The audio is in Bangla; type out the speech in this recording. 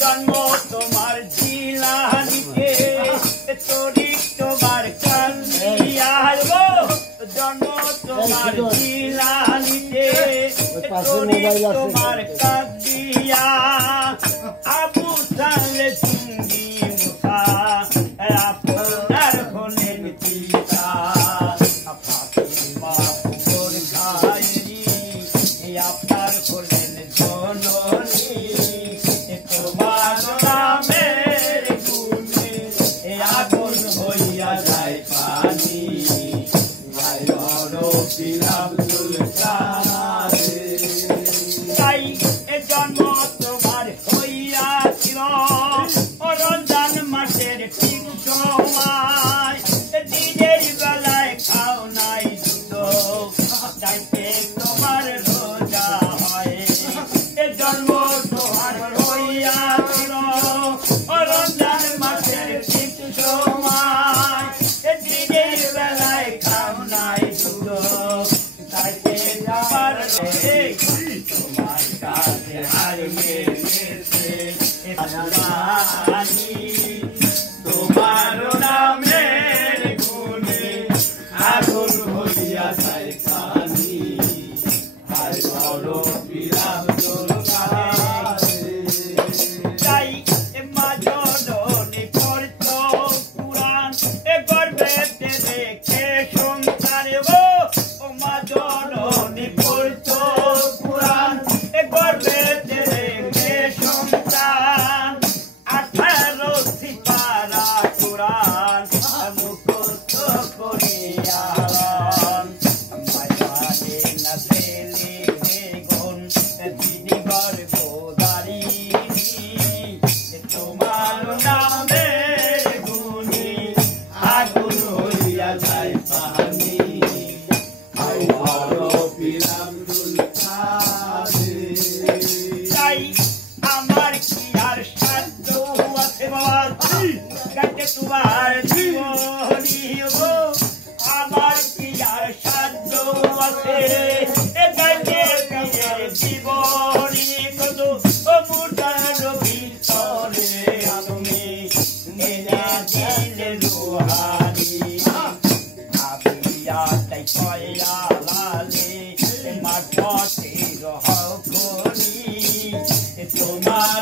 জন্ম তোমার জিলানিতে তোরি তোমার কান্দিয়া জন্ম তোমার জিলানিতে তোরি তোমার কান্দিয়া আবু তালে তুমি মুসা আপনার হলেন পিতা ফাতিমা পুর খাইনি আপনার হলেন জননী তোমার নামের গুণে আগুন হইয়া যায় পানি তাই জন্ম তোমার হইয়াছিল রমজান মাসের ঠিক সময় দিনের বেলায় খাও নাই দুধ তাইতে তোমার রোজা হয় জন্ম তোমার হইয়াছিল রমজান মাসের ঠিক সময় দিনের বেলায় খাও নাই দুধ তাইতে তোমার তোমার কাছে হারিয়ে গেছে তোমার নামের গুণে আগুন হইয়া যায় পানি আর বলো বিরাম তাই মা জননী পড়ত পুরাণ গর্ভেতে রেখে সন্তান গো ও মা জননী পড়ত পুরাণ গর্ভেতে রেখে সন্তান 18 সিপারা কুরআন মুখস্থ করিয়া মায়ানে না ছেলে বেগুন দিদি গর্ভ দারি তোমার নামের গুণে আগুন হইয়া যায় পানি তাই আমার কি আর সাধ্য আছে বাবা গাতে তোমার জীবনী গো আমার কি আর সাধ্য আছে গাতে তোমার জীবনী কত মুটার ভিতরে তুমি মেলা দিলে লোহারি আবিয়া তাই কয়া লালে মাঠে রহ করি তোমার